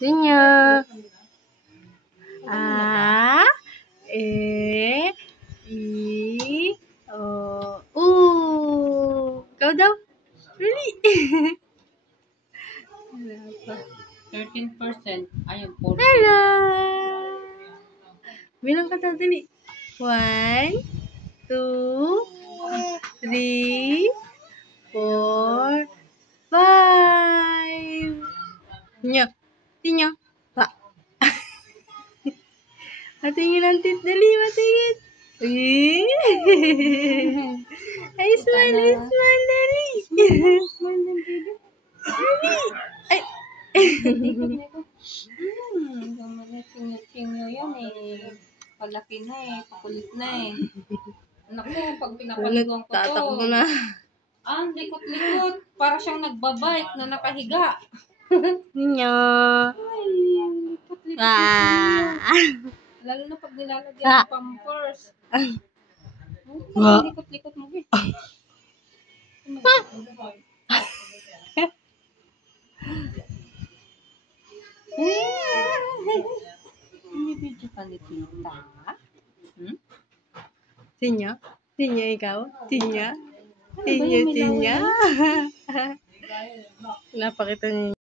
Tinyo. A, E, I, O, U. Ikaw daw. Dali. 13%. Ayun, 4. Hello. Bilang ka daw, dali. 1, 2, 3, 4, 5. Tinyo. Tinyo. Pa. Matingin ang tit. Dali, matingin. Ay, smile, smile, dali. Dali. Ay. Tingyo yan eh. Palaki na eh. Pakulit na eh. Naku, pag pinapaliguan ko to. Tatakbo na. Ang likot-likot. Para siyang nagbabike na nakahiga. Ninyo. Ay, likot-likot. Lalo na pag nilalagyan ng pampers. Likot-likot mo eh. Binibidyo ka ni Tita. Tinyo? Tinyo ikaw? Tinyo? Tinyo, Tinyo? Napakita niyo.